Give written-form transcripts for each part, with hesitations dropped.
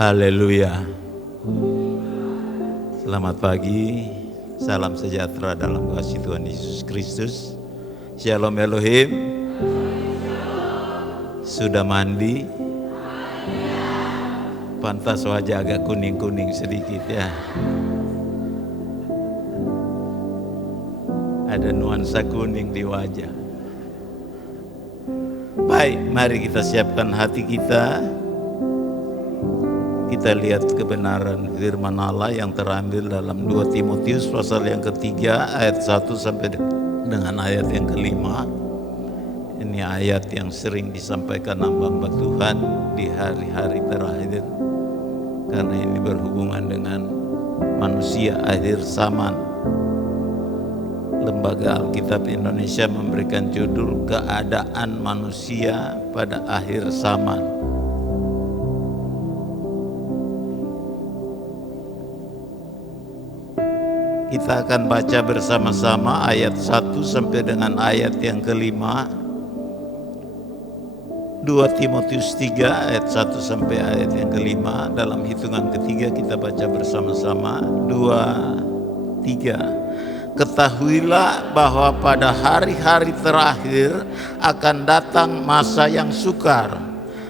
Haleluya. Selamat pagi, salam sejahtera dalam kasih Tuhan Yesus Kristus. Shalom Elohim. Sudah mandi? Pantas wajah agak kuning-kuning sedikit ya. Ada nuansa kuning di wajah. Baik, mari kita siapkan hati kita. Kita lihat kebenaran firman Allah yang terambil dalam 2 Timotius pasal yang ketiga ayat 1 sampai dengan ayat yang kelima. Ini ayat yang sering disampaikan hamba-hamba Tuhan di hari-hari terakhir, karena ini berhubungan dengan manusia akhir zaman. Lembaga Alkitab Indonesia memberikan judul Keadaan Manusia pada Akhir Zaman. Kita akan baca bersama-sama ayat 1 sampai dengan ayat yang kelima. 2 Timotius 3 ayat 1 sampai ayat yang kelima. Dalam hitungan ketiga kita baca bersama-sama. 2, 3. Ketahuilah bahwa pada hari-hari terakhir akan datang masa yang sukar.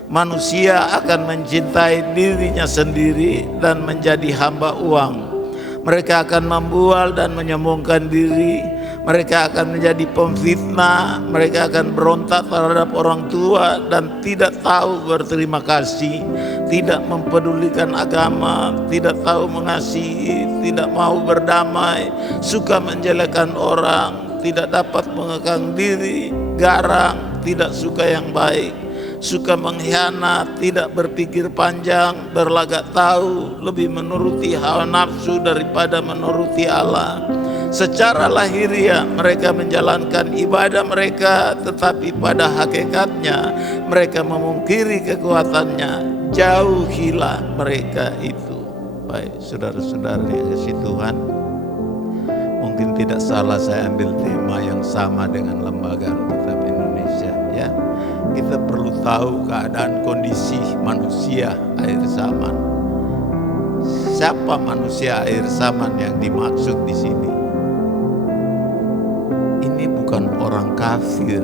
Manusia akan mencintai dirinya sendiri dan menjadi hamba uang. Mereka akan membual dan menyombongkan diri. Mereka akan menjadi pemfitnah. Mereka akan berontak terhadap orang tua dan tidak tahu berterima kasih, tidak mempedulikan agama, tidak tahu mengasihi, tidak mau berdamai, suka menjelekkan orang, tidak dapat mengekang diri, garang, tidak suka yang baik, suka mengkhianat, tidak berpikir panjang, berlagak tahu, lebih menuruti hawa nafsu daripada menuruti Allah. Secara lahiriah mereka menjalankan ibadah mereka, tetapi pada hakikatnya mereka memungkiri kekuatannya. Jauhilah mereka itu. Baik, saudara-saudara yang kasih Tuhan, mungkin tidak salah saya ambil tema yang sama dengan Lembaga Alkitab Indonesia ya. Kita perlu tahu keadaan kondisi manusia akhir zaman. Siapa manusia akhir zaman yang dimaksud di sini? Ini bukan orang kafir,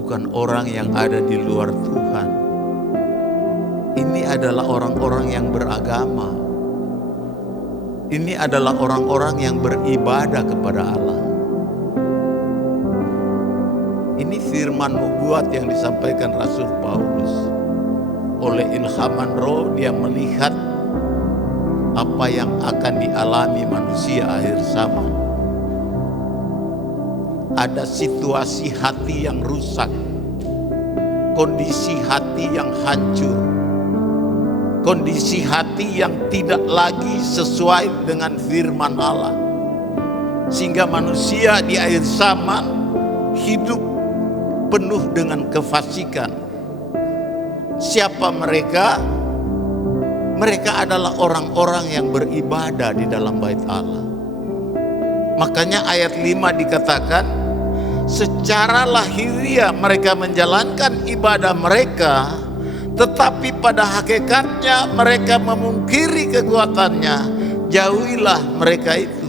bukan orang yang ada di luar Tuhan. Ini adalah orang-orang yang beragama. Ini adalah orang-orang yang beribadah kepada Allah. Ini firman nubuat yang disampaikan Rasul Paulus. Oleh ilhaman roh dia melihat apa yang akan dialami manusia akhir zaman. Ada situasi hati yang rusak, kondisi hati yang hancur, kondisi hati yang tidak lagi sesuai dengan firman Allah. Sehingga manusia di akhir zaman hidup penuh dengan kefasikan. Siapa mereka? Mereka adalah orang-orang yang beribadah di dalam bait Allah. Makanya ayat 5 dikatakan, secara lahiriah mereka menjalankan ibadah mereka, tetapi pada hakikatnya mereka memungkiri kekuatannya. Jauhilah mereka itu.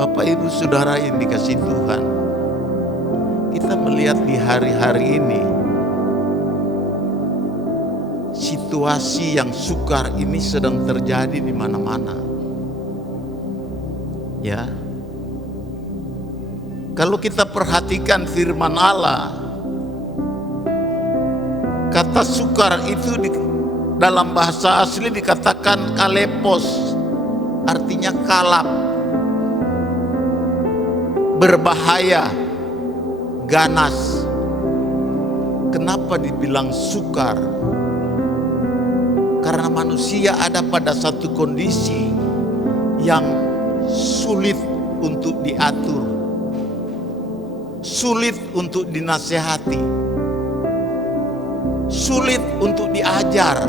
Bapak Ibu Saudara yang dikasihi Tuhan, kita melihat di hari-hari ini situasi yang sukar ini sedang terjadi di mana-mana. Ya. Kalau kita perhatikan firman Allah, kata sukar itu dalam bahasa asli dikatakan kalepos, artinya kalap, berbahaya, ganas. Kenapa dibilang sukar? Karena manusia ada pada satu kondisi yang sulit untuk diatur, sulit untuk dinasehati, sulit untuk diajar,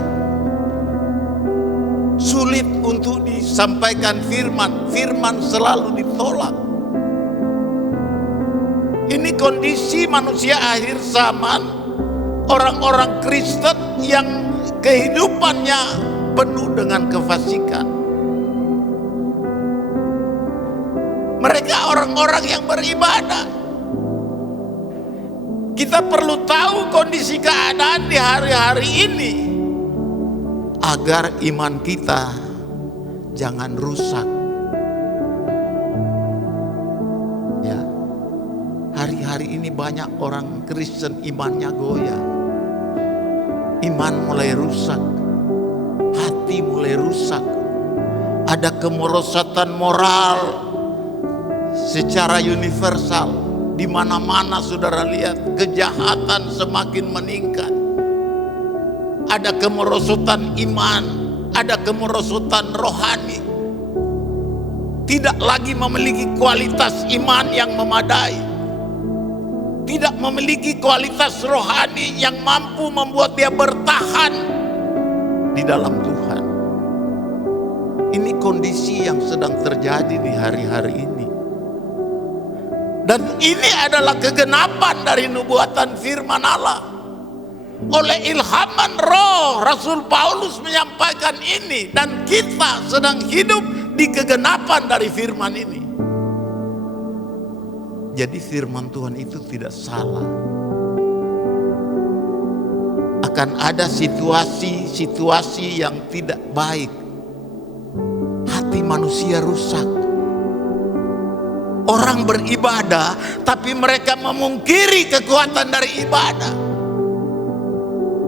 sulit untuk disampaikan firman. Firman selalu ditolak. Ini kondisi manusia akhir zaman orang-orang Kristen yang kehidupannya penuh dengan kefasikan. Mereka orang-orang yang beribadah. Kita perlu tahu kondisi keadaan di hari-hari ini agar iman kita jangan rusak. Ya. Hari-hari ini banyak orang Kristen imannya goyah. Iman mulai rusak. Hati mulai rusak. Ada kemerosotan moral secara universal. Di mana-mana saudara lihat kejahatan semakin meningkat. Ada kemerosotan iman, ada kemerosotan rohani. Tidak lagi memiliki kualitas iman yang memadai. Tidak memiliki kualitas rohani yang mampu membuat dia bertahan di dalam Tuhan. Ini kondisi yang sedang terjadi di hari-hari ini. Dan ini adalah kegenapan dari nubuatan firman Allah. Oleh ilhaman roh, Rasul Paulus menyampaikan ini. Dan kita sedang hidup di kegenapan dari firman ini. Jadi firman Tuhan itu tidak salah. Akan ada situasi-situasi yang tidak baik. Hati manusia rusak. Orang beribadah, tapi mereka memungkiri kekuatan dari ibadah.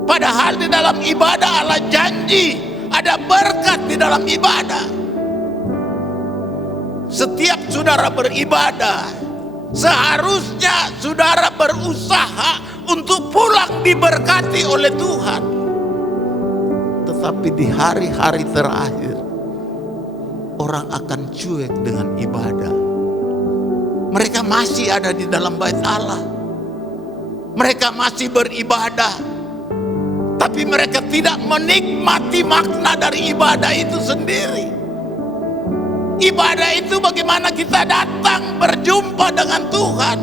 Padahal di dalam ibadah Allah janji ada berkat di dalam ibadah. Setiap saudara beribadah, seharusnya saudara berusaha untuk pulang diberkati oleh Tuhan. Tetapi di hari-hari terakhir, orang akan cuek dengan ibadah. Mereka masih ada di dalam bait Allah. Mereka masih beribadah. Tapi mereka tidak menikmati makna dari ibadah itu sendiri. Ibadah itu bagaimana kita datang berjumpa dengan Tuhan.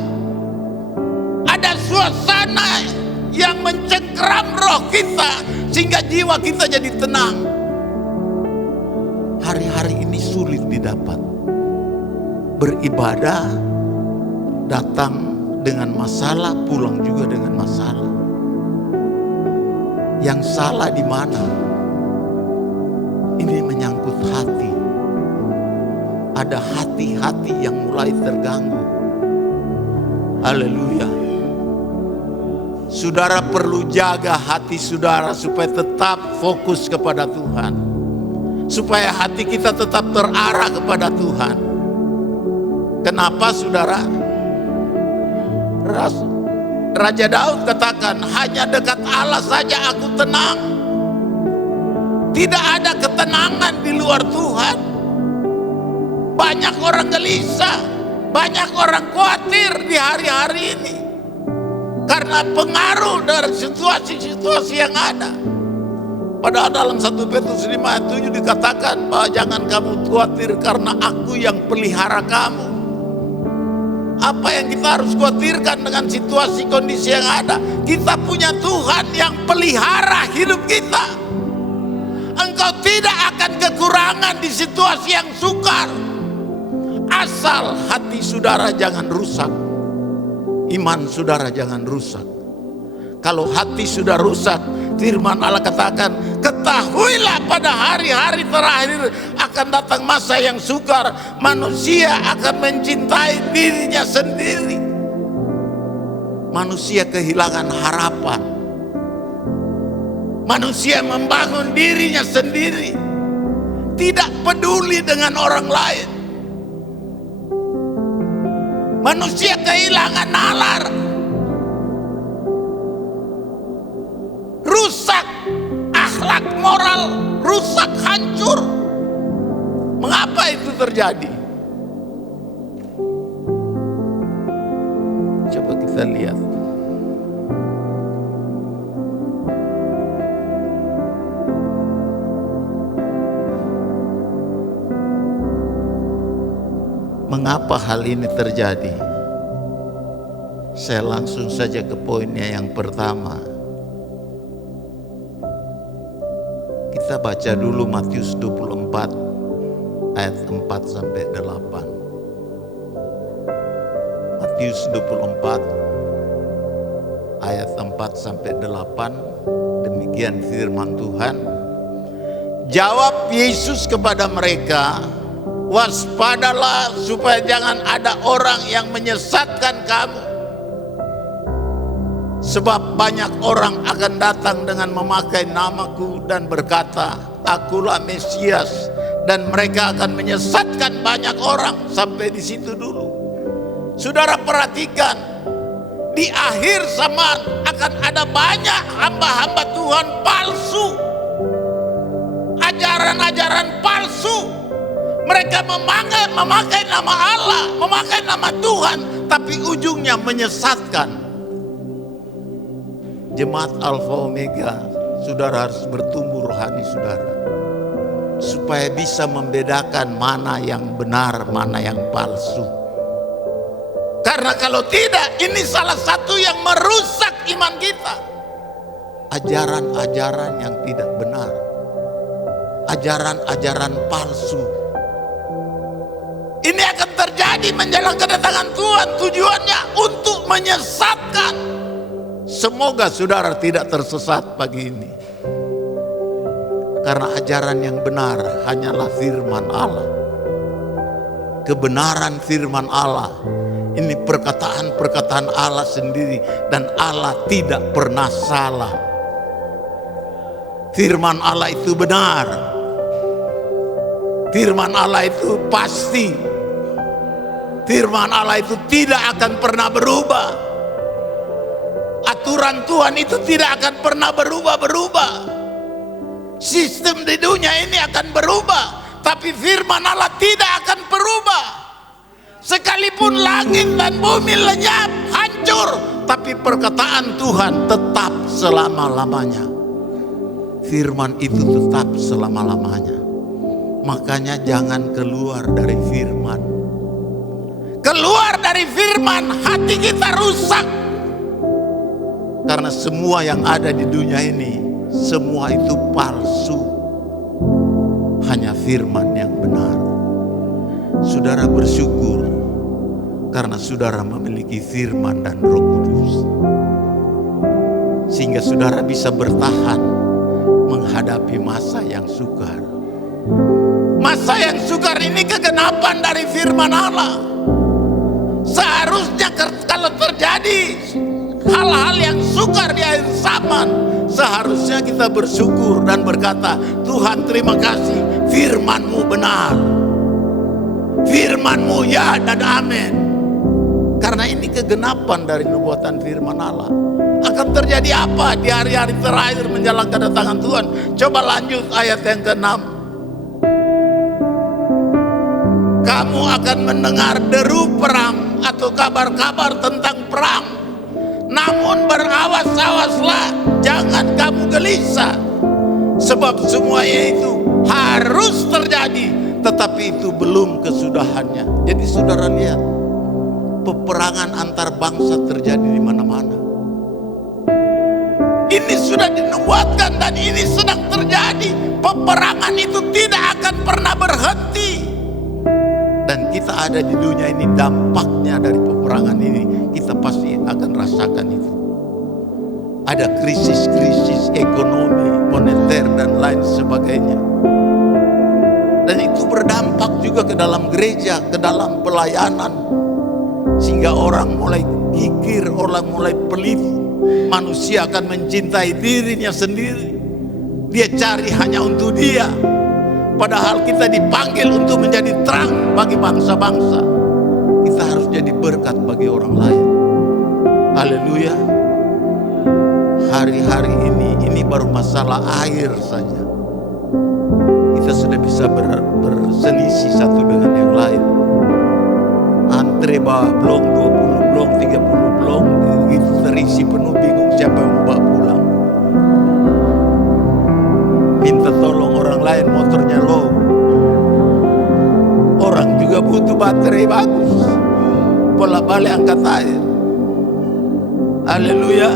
Ada suasana yang mencengkeram roh kita sehingga jiwa kita jadi tenang. Hari-hari ini sulit didapat. Beribadah datang dengan masalah, pulang juga dengan masalah. Yang salah di mana? Ini menyangkut hati. Ada hati-hati yang mulai terganggu. Haleluya. Saudara perlu jaga hati saudara supaya tetap fokus kepada Tuhan. Supaya hati kita tetap terarah kepada Tuhan. Kenapa saudara? Raja Daud katakan, hanya dekat Allah saja aku tenang. Tidak ada ketenangan di luar Tuhan. Banyak orang gelisah, banyak orang khawatir di hari-hari ini karena pengaruh dari situasi-situasi yang ada. Padahal dalam 1 Petrus 5 ayat 7 dikatakan bahwa jangan kamu khawatir karena aku yang pelihara kamu. Apa yang kita harus khawatirkan dengan situasi kondisi yang ada? Kita punya Tuhan yang pelihara hidup kita. Engkau tidak akan kekurangan di situasi yang sukar. Asal hati saudara jangan rusak. Iman saudara jangan rusak. Kalau hati sudah rusak, firman Allah katakan, ketahuilah pada hari-hari terakhir akan datang masa yang sukar. Manusia akan mencintai dirinya sendiri. Manusia kehilangan harapan. Manusia membangun dirinya sendiri. Tidak peduli dengan orang lain. Manusia kehilangan nalar. Rusak akhlak moral, rusak, hancur. Mengapa itu terjadi? Coba kita lihat. Mengapa hal ini terjadi? Saya langsung saja ke poinnya yang pertama. Kita baca dulu Matius 24 ayat 4 sampai 8. Matius 24 ayat 4 sampai 8. Demikian firman Tuhan. Jawab Yesus kepada mereka, waspadalah supaya jangan ada orang yang menyesatkan kamu. Sebab banyak orang akan datang dengan memakai namaku dan berkata, akulah Mesias, dan mereka akan menyesatkan banyak orang. Sampai di situ dulu. Saudara perhatikan, di akhir zaman akan ada banyak hamba-hamba Tuhan palsu, ajaran-ajaran palsu. Mereka memakai nama Allah, memakai nama Tuhan, tapi ujungnya menyesatkan. Jemaat Alfa Omega, saudara harus bertumbuh rohani saudara, supaya bisa membedakan mana yang benar, mana yang palsu. Karena kalau tidak, ini salah satu yang merusak iman kita. Ajaran-ajaran yang tidak benar, ajaran-ajaran palsu. Ini akan terjadi menjelang kedatangan Tuhan, tujuannya untuk menyesatkan. Semoga saudara tidak tersesat pagi ini. Karena ajaran yang benar hanyalah firman Allah. Kebenaran firman Allah. Ini perkataan-perkataan Allah sendiri. Dan Allah tidak pernah salah. Firman Allah itu benar. Firman Allah itu pasti. Firman Allah itu tidak akan pernah berubah. Aturan Tuhan itu tidak akan pernah berubah-berubah. Sistem di dunia ini akan berubah, tapi firman Allah tidak akan berubah. Sekalipun langit dan bumi lenyap, hancur, tapi perkataan Tuhan tetap selama-lamanya. Firman itu tetap selama-lamanya. Makanya jangan keluar dari firman. Keluar dari firman, hati kita rusak. Karena semua yang ada di dunia ini, semua itu palsu. Hanya firman yang benar. Saudara bersyukur karena saudara memiliki firman dan Roh Kudus. Sehingga saudara bisa bertahan menghadapi masa yang sukar. Masa yang sukar ini kegenapan dari firman Allah. Seharusnya kalau terjadi hal-hal yang sukar di akhir zaman, seharusnya kita bersyukur dan berkata, Tuhan terima kasih, firman-Mu benar, firman-Mu ya dan amin. Karena ini kegenapan dari nubuatan firman Allah. Akan terjadi apa di hari-hari terakhir menjelang kedatangan Tuhan? Coba lanjut ayat yang ke-6. Kamu akan mendengar deru perang atau kabar-kabar tentang perang. Namun berawas-awaslah, jangan kamu gelisah. Sebab semuanya itu harus terjadi, tetapi itu belum kesudahannya. Jadi saudara lihat, peperangan antar bangsa terjadi di mana-mana. Ini sudah dinubuatkan dan ini sedang terjadi. Peperangan itu tidak akan pernah berhenti. Dan kita ada di dunia ini, dampaknya dari peperangan ini kita pasti akan rasakan itu. Ada krisis-krisis ekonomi, moneter dan lain sebagainya. Dan itu berdampak juga ke dalam gereja, ke dalam pelayanan. Sehingga orang mulai kikir, orang mulai pelit. Manusia akan mencintai dirinya sendiri. Dia cari hanya untuk dia. Padahal kita dipanggil untuk menjadi terang bagi bangsa-bangsa. Kita harus jadi berkat bagi orang lain. Haleluya. Hari-hari ini baru masalah air saja. Kita sudah bisa berselisih satu dengan yang lain. Antre bawa blong 20 blong, 30 blong, itu terisi penuh, bingung siapa yang mau bawa pulang. Minta tolong orang lain, motornya low. Orang juga butuh baterai bagus, bolak-balik angkat air. Haleluya.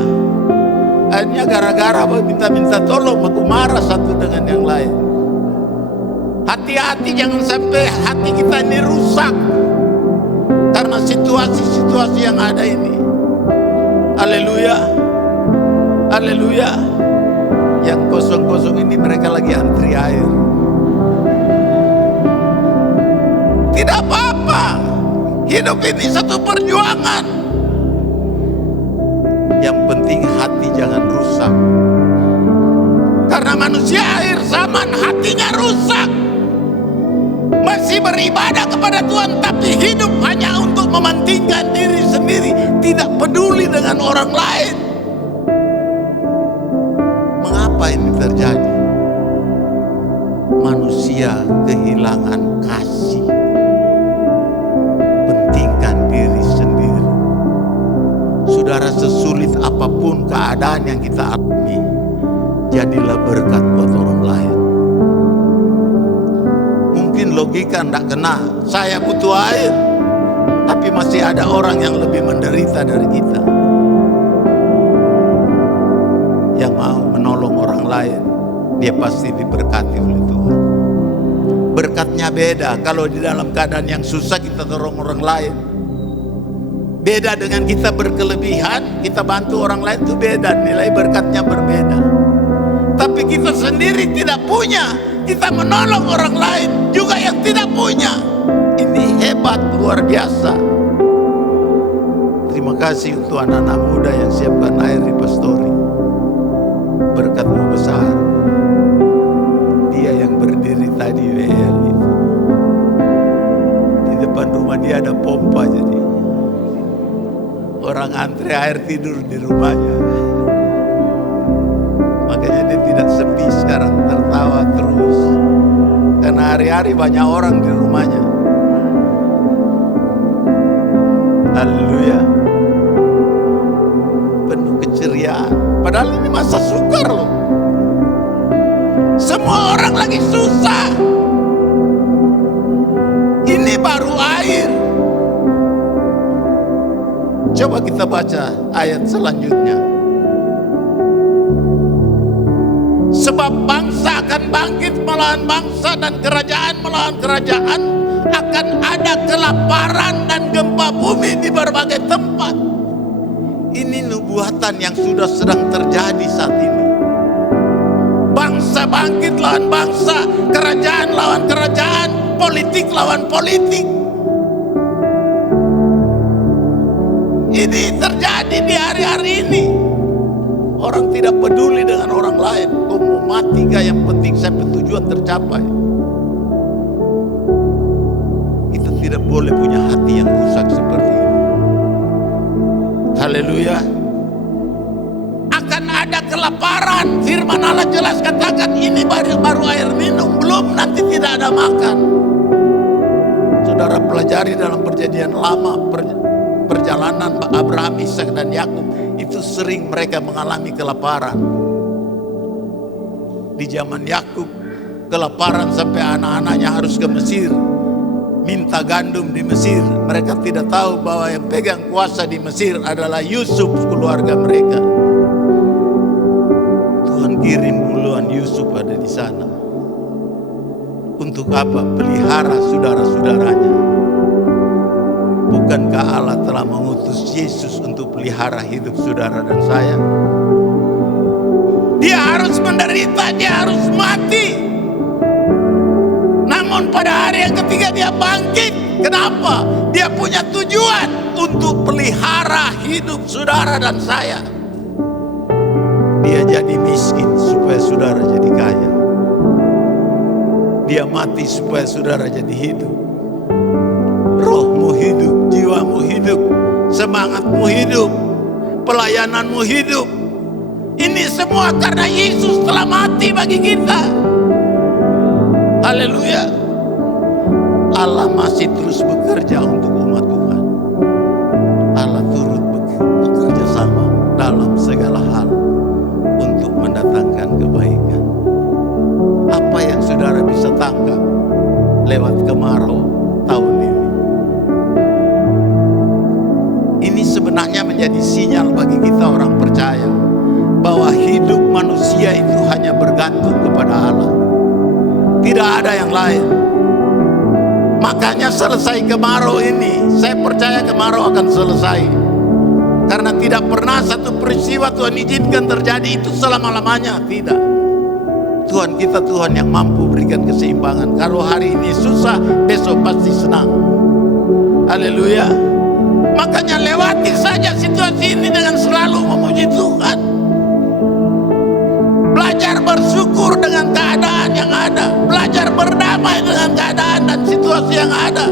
Akhirnya gara-gara minta tolong, aku marah satu dengan yang lain. Hati-hati, jangan sampai hati kita ini rusak karena situasi-situasi yang ada ini. Haleluya, haleluya. Yang kosong-kosong ini mereka lagi antri air. Tidak apa-apa, hidup ini satu perjuangan. Yang penting hati jangan rusak. Karena manusia akhir zaman hatinya rusak. Masih beribadah kepada Tuhan, tapi hidup hanya untuk mementingkan diri sendiri, tidak peduli dengan orang lain. Mengapa ini terjadi? Manusia kehilangan kasih, pentingkan diri sendiri. Saudara, sesulit apapun keadaan yang kita alami, jadilah berkat buat orang lain. Mungkin logika tidak kena, saya butuh air, tapi masih ada orang yang lebih menderita dari kita, yang mau menolong orang lain, dia pasti diberkati oleh Tuhan. Berkatnya beda. Kalau di dalam keadaan yang susah kita tolong orang lain, beda dengan kita berkelebihan, kita bantu orang lain, itu beda, nilai berkatnya berbeda. Tapi kita sendiri tidak punya, kita menolong orang lain juga yang tidak punya. Ini hebat, luar biasa. Terima kasih untuk anak-anak muda yang siapkan air di Pastori. Berkatmu besar. Dia yang berdiri tadi WL itu, di depan rumah dia ada pompa, jadi orang antre air tidur di rumahnya. Makanya dia tidak sepi sekarang, tertawa terus. Karena hari-hari banyak orang di rumahnya. Haleluya. Penuh keceriaan. Padahal ini masa sukar loh. Semua orang lagi susah. Ini baru air. Coba kita baca ayat selanjutnya. Sebab bangsa akan bangkit melawan bangsa dan kerajaan melawan kerajaan. Akan ada kelaparan dan gempa bumi di berbagai tempat. Ini nubuatan yang sudah sedang terjadi saat ini. Bangsa bangkit lawan bangsa, kerajaan lawan kerajaan, politik lawan politik. Ini terjadi di hari-hari ini. Orang tidak peduli dengan orang lain. Kau mau mati gak, yang penting sampai tujuan tercapai. Kita tidak boleh punya hati yang rusak seperti ini. Haleluya. Akan ada kelaparan. Firman Allah jelas katakan ini baru air minum, belum nanti tidak ada makan. Saudara pelajari dalam perjanjian lama, perjalanan Abraham, Ishak dan Yakub, itu sering mereka mengalami kelaparan. Di zaman Yakub kelaparan sampai anak-anaknya harus ke Mesir, minta gandum di Mesir. Mereka tidak tahu bahwa yang pegang kuasa di Mesir adalah Yusuf, keluarga mereka. Tuhan kirim duluan Yusuf ada di sana. Untuk apa? Pelihara saudara-saudaranya. Bukankah Allah telah mengutus Yesus untuk pelihara hidup saudara dan saya? Dia harus menderita, dia harus mati. Namun pada hari yang ketiga dia bangkit. Kenapa? Dia punya tujuan untuk pelihara hidup saudara dan saya. Dia jadi miskin supaya saudara jadi kaya. Dia mati supaya saudara jadi hidup. Rohmu hidup, jiwamu hidup, semangatmu hidup, pelayananmu hidup. Ini semua karena Yesus telah mati bagi kita. Haleluya. Allah masih terus bekerja untuk umat Tuhan. Allah turut bekerja sama dalam segala hal untuk mendatangkan kebaikan. Apa yang saudara bisa tangkap lewat kemarau tahun ini? Ini sebenarnya menjadi sinyal bagi kita orang percaya bahwa hidup manusia itu hanya bergantung kepada Allah. Tidak ada yang lain. Makanya selesai kemarau ini, saya percaya kemarau akan selesai. Karena tidak pernah satu peristiwa Tuhan izinkan terjadi itu selama-lamanya. Tidak. Tuhan kita Tuhan yang mampu berikan keseimbangan. Kalau hari ini susah, besok pasti senang. Haleluya. Makanya lewati saja situasi ini dengan selalu memuji Tuhan. Belajar bersyukur dengan keadaan yang ada. Belajar berdamai dengan keadaan dan situasi yang ada.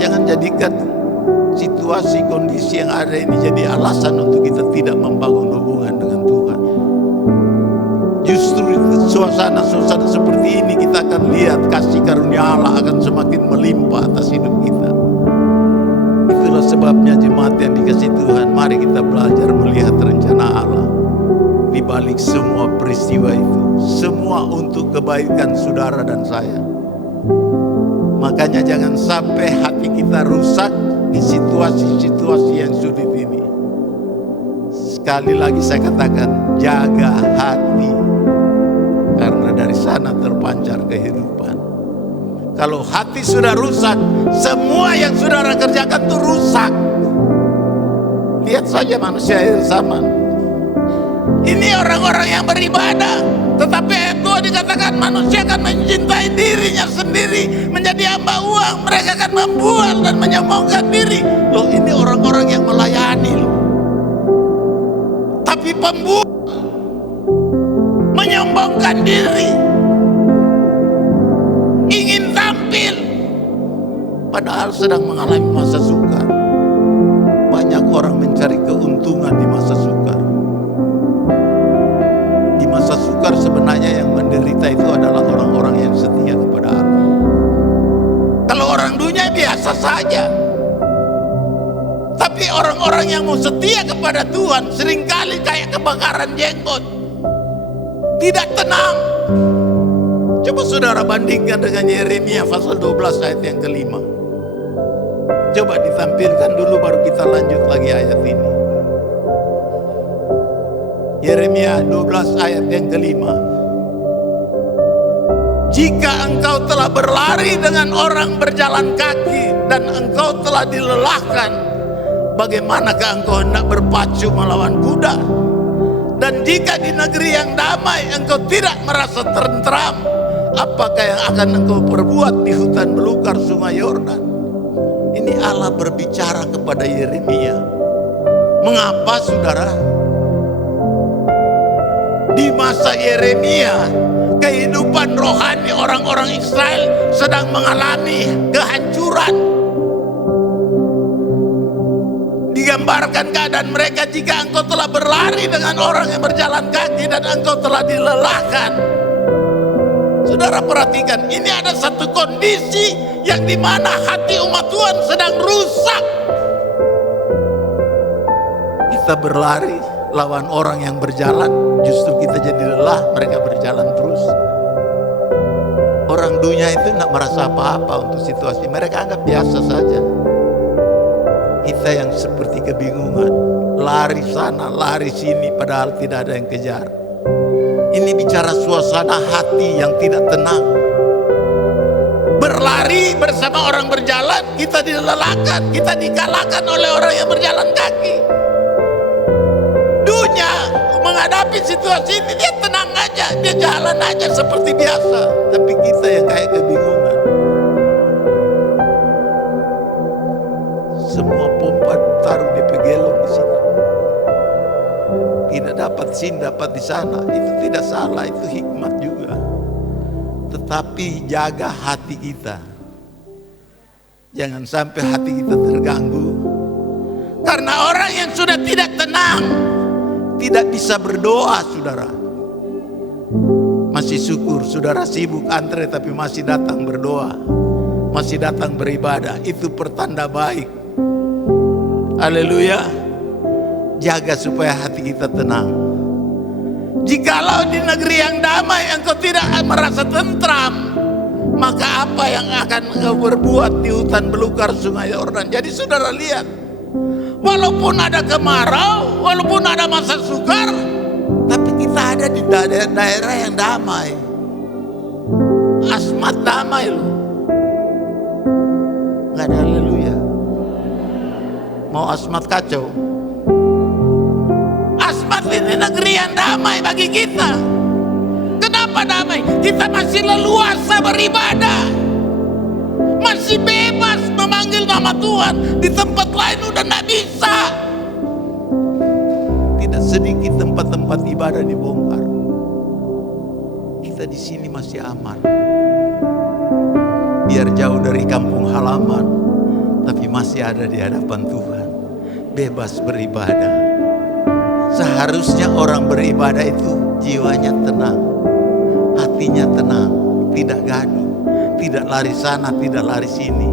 Jangan jadikan situasi kondisi yang ada ini jadi alasan untuk kita tidak membangun hubungan dengan Tuhan. Justru suasana-suasana seperti ini kita akan lihat kasih karunia Allah akan semakin melimpah atas hidup kita. Itulah sebabnya jemaat yang dikasihi Tuhan, mari kita belajar melihat rencana Allah di balik semua peristiwa itu. Semua untuk kebaikan saudara dan saya. Makanya jangan sampai hati kita rusak di situasi-situasi yang sulit ini. Sekali lagi saya katakan, jaga hati. Karena dari sana terpancar kehidupan. Kalau hati sudah rusak, semua yang saudara kerjakan itu rusak. Lihat saja manusia akhir zaman. Ini orang-orang yang beribadah, tetapi ayat 2 dikatakan manusia akan mencintai dirinya sendiri, menjadi hamba uang. Mereka akan membual dan menyombongkan diri. Loh, ini orang-orang yang melayani loh. Tapi pembual, menyombongkan diri, ingin tampil, padahal sedang mengalami masa sukar. Banyak orang mencari keuntungan di masa sukar. Di masa sukar sebenarnya yang menderita itu adalah orang-orang yang setia kepada Allah. Kalau orang dunia biasa saja. Tapi orang-orang yang mau setia kepada Tuhan seringkali kayak kebakaran jenggot. Tidak tenang. Coba saudara bandingkan dengan Yeremia pasal 12 ayat yang kelima. Coba ditampilkan dulu baru kita lanjut lagi ayat ini. Yeremia 12 ayat yang kelima. Jika engkau telah berlari dengan orang berjalan kaki dan engkau telah dilelahkan, bagaimanakah engkau hendak berpacu melawan kuda? Dan jika di negeri yang damai engkau tidak merasa tentram, apakah yang akan engkau perbuat di hutan belukar sungai Yordan? Ini Allah berbicara kepada Yeremia. Mengapa saudara? Di masa Yeremia, kehidupan rohani orang-orang Israel sedang mengalami kehancuran. Digambarkan keadaan mereka, jika engkau telah berlari dengan orang yang berjalan kaki dan engkau telah dilelahkan. Saudara perhatikan, ini ada satu kondisi yang dimana hati umat Tuhan sedang rusak. Kita berlari lawan orang yang berjalan, justru kita jadi lelah, mereka berjalan terus. Orang dunia itu tidak merasa apa-apa untuk situasi, mereka anggap biasa saja. Kita yang seperti kebingungan, lari sana, lari sini, padahal tidak ada yang kejar. Ini bicara suasana hati yang tidak tenang. Berlari bersama orang berjalan, kita dilelahkan, kita dikalahkan oleh orang yang berjalan kaki. Dunia menghadapi situasi ini, dia tenang aja, dia jalan aja seperti biasa. Tapi kita yang kayak kebingungan. Semua pompa taruh di pegelong di sini. Tidak dapat sini, dapat di sana. Itu tidak salah, itu hikmat juga. Tetapi jaga hati kita. Jangan sampai hati kita terganggu. Karena orang yang sudah tidak tenang tidak bisa berdoa, saudara. Masih syukur, saudara sibuk antre tapi masih datang berdoa, masih datang beribadah. Itu pertanda baik. Haleluya. Jaga supaya hati kita tenang. Jikalau di negeri yang damai engkau tidak merasa tentram, maka apa yang akan engkau berbuat di hutan belukar sungai Yordan? Jadi saudara lihat, Walaupun ada kemarau, walaupun ada masa sukar, tapi kita ada di daerah yang damai. Asmat damai loh. Gak ada haleluya. Mau Asmat kacau? Asmat ini negeri yang damai bagi kita. Kenapa damai? Kita masih leluasa beribadah, masih bebas memanggil nama Tuhan. Di tempat lain udah gak bisa. Tidak sedikit tempat-tempat ibadah dibongkar. Kita di sini masih aman. Biar jauh dari kampung halaman, tapi masih ada di hadapan Tuhan. Bebas beribadah. Seharusnya orang beribadah itu jiwanya tenang, hatinya tenang, tidak gaduh, tidak lari sana, tidak lari sini.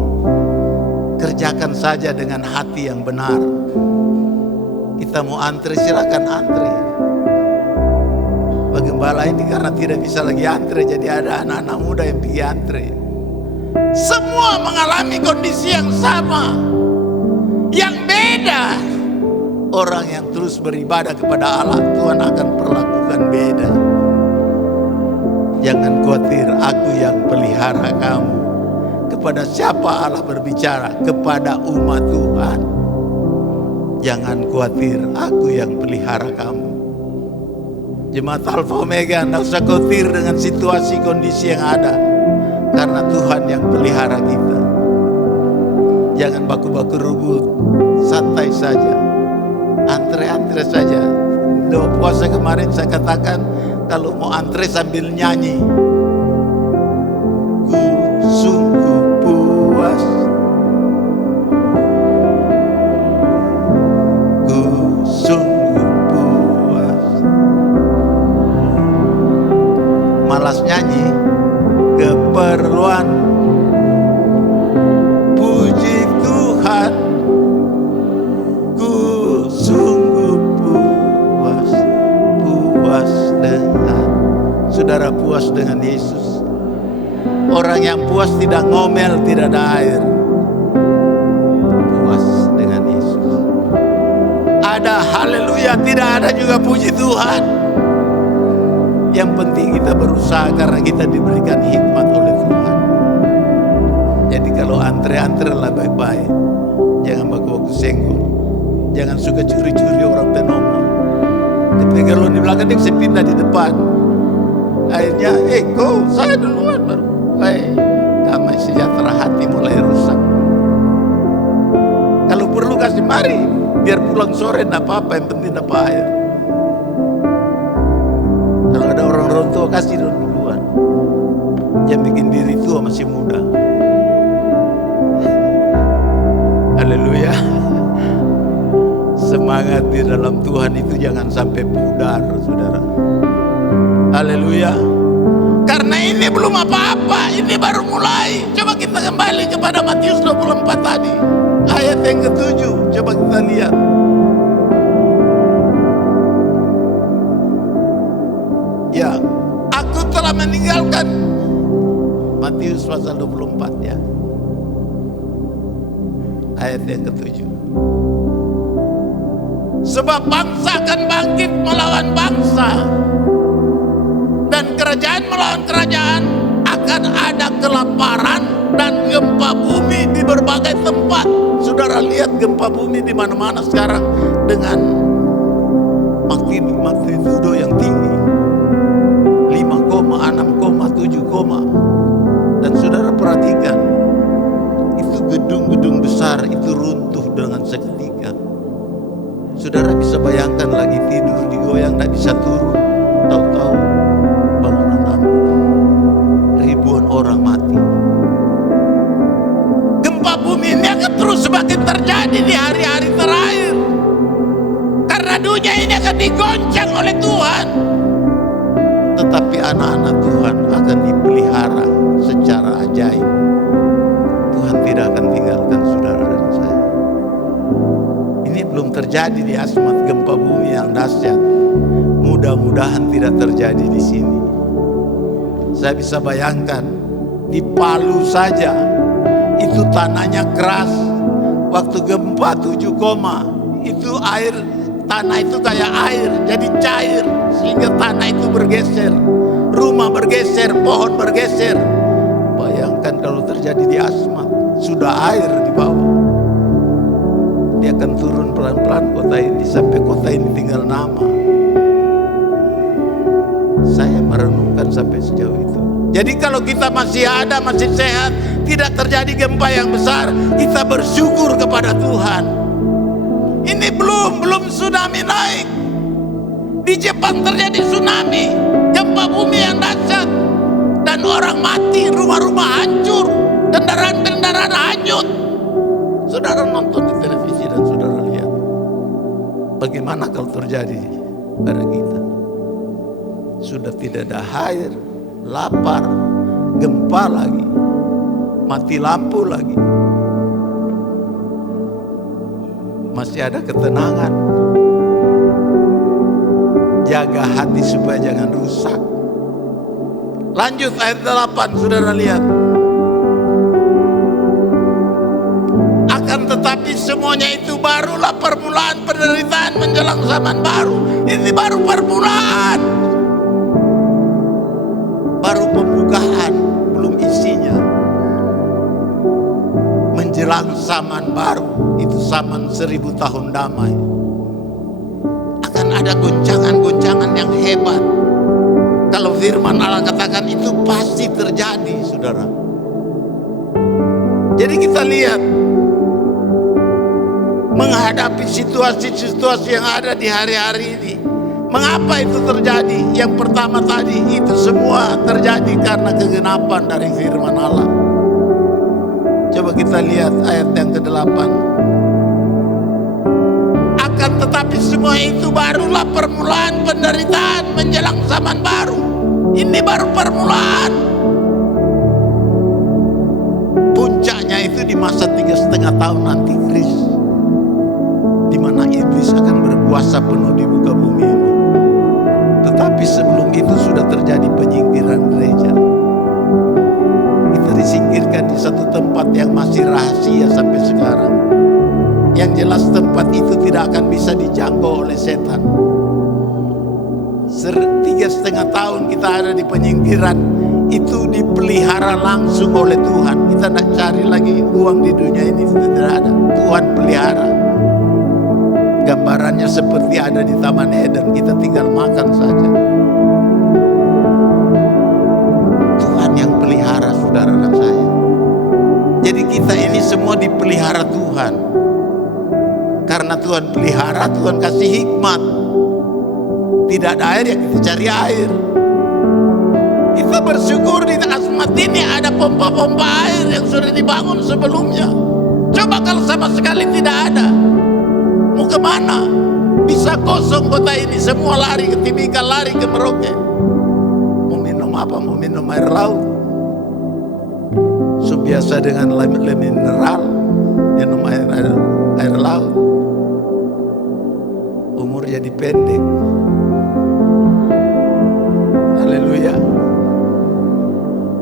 Kerjakan saja dengan hati yang benar. Kita mau antri, silakan antri. Gembala ini karena tidak bisa lagi antri, jadi ada anak-anak muda yang pergi antri. Semua mengalami kondisi yang sama. Yang beda, orang yang terus beribadah kepada Allah, Tuhan akan perlakukan beda. Jangan khawatir, aku yang pelihara kamu. Kepada siapa Allah berbicara? Kepada umat Tuhan. Jangan khawatir, aku yang pelihara kamu. Jemaat Alfa Omega, tidak usah khawatir dengan situasi kondisi yang ada, karena Tuhan yang pelihara kita. Jangan baku-baku rubut, santai saja, antre-antre saja. Doa puasa kemarin saya katakan, kalau mau antre sambil nyanyi, ku sungguh puas, ku sungguh puas. Malas nyanyi, keperluan, puji Tuhan, ku sungguh puas, puas dengan. Saudara puas dengan Yesus. Orang yang puas tidak ngomel, tidak ada air. Puas dengan Yesus. Ada haleluya, tidak ada juga puji Tuhan. Yang penting kita berusaha karena kita diberikan hikmat oleh Tuhan. Jadi kalau antre-antre lah baik-baik. Jangan baku-baku senggol. Jangan suka curi-curi orang penomor. Tapi kalau di belakang dia pindah di depan. Akhirnya, kau saya duluan baru. Damai sejahtera hati mulai rusak. Kalau perlu kasih mari, biar pulang sore enggak apa-apa, yang penting dapat air. Kalau ada orang tua kasih duluan. Yang bikin diri tua masih muda. Haleluya. Semangat di dalam Tuhan itu jangan sampai pudar, saudara. Haleluya. Karena ini belum apa-apa, ini baru mulai. Coba kita kembali kepada Matius 24 tadi, ayat yang ke-7. Coba kita lihat. Ya, aku telah meninggalkan. Matius pasal 24 ya. Ayat yang ke-7. Sebab bangsa akan bangkit melawan bangsa, dan kerajaan melawan kerajaan. Akan ada kelaparan dan gempa bumi di berbagai tempat. Saudara lihat gempa bumi di mana-mana sekarang dengan magnitudo yang tinggi. 5, 6, 7, dan saudara perhatikan, itu gedung-gedung besar itu runtuh dengan seketika. Saudara bisa bayangkan lagi tidur digoyang tidak bisa turun, tahu-tahu bangunan ambruk, ribuan orang mati. Gempa bumi ini akan terus semakin terjadi di hari-hari terakhir, karena dunia ini akan digoncang oleh Tuhan. Tetapi anak-anak Tuhan akan dipelihara secara ajaib. Tuhan tidak akan tinggalkan saudara dan saya. Ini belum terjadi di Asmat, gempa bumi yang dahsyat. Mudah-mudahan tidak terjadi di sini. Saya bisa bayangkan di Palu saja itu tanahnya keras, Waktu gempa 7, itu air, tanah itu kayak air, jadi cair, sehingga tanah itu bergeser, rumah bergeser, pohon bergeser. Bayangkan kalau terjadi di Asmat, sudah air di bawah. Dia akan turun pelan-pelan kota ini, sampai kota ini tinggal nama. Saya merenungkan sampai sejauh itu. Jadi kalau kita masih ada, masih sehat, tidak terjadi gempa yang besar, kita bersyukur kepada Tuhan. Ini belum tsunami naik. Di Jepang terjadi tsunami, gempa bumi yang dahsyat, dan orang mati, rumah-rumah hancur, kendaraan-kendaraan hanyut. Saudara nonton di televisi dan saudara lihat bagaimana kalau terjadi pada kita. Sudah tidak ada air, lapar, gempa lagi, mati lampu lagi. Masih ada ketenangan. Jaga hati supaya jangan rusak. Lanjut ayat 8, saudara lihat. Akan tetapi semuanya itu barulah permulaan penderitaan menjelang zaman baru. Ini baru permulaan, baru pembukaan, belum isinya. Menjelang zaman baru, itu zaman 1000 tahun damai. Akan ada goncangan-goncangan yang hebat. Kalau firman Allah katakan itu pasti terjadi, saudara. Jadi kita lihat, menghadapi situasi-situasi yang ada di hari-hari ini. Mengapa itu terjadi? Yang pertama tadi, itu semua terjadi karena kegenapan dari firman Allah. Coba kita lihat ayat yang ke-8. Akan tetapi semua itu barulah permulaan penderitaan menjelang zaman baru. Ini baru permulaan. Puncaknya itu di masa 3,5 tahun Antikris, di mana iblis akan berkuasa penuh di muka bumi ini. Tetapi sebelum itu sudah terjadi penyingkiran gereja. Kita disingkirkan di satu tempat yang masih rahasia sampai sekarang. Yang jelas tempat itu tidak akan bisa dijangkau oleh setan. 3,5 tahun kita ada di penyingkiran, itu dipelihara langsung oleh Tuhan. Kita tidak cari lagi uang di dunia ini, tidak ada. Tuhan pelihara. Gambarannya seperti ada di Taman Eden, kita tinggal makan saja. Tuhan yang pelihara saudara dan saya. Jadi kita ini semua dipelihara Tuhan. Karena Tuhan pelihara, Tuhan kasih hikmat. Tidak ada air, ya kita cari air. Kita bersyukur di Asmat ini ada pompa-pompa air yang sudah dibangun sebelumnya. Coba kalau sama sekali tidak ada, mau kemana? Bisa kosong kota ini, semua lari ke Timika, lari ke Merauke. Mau minum apa? Mau minum air laut. So biasa dengan mineral, minum air laut. Umur jadi pendek. Haleluya.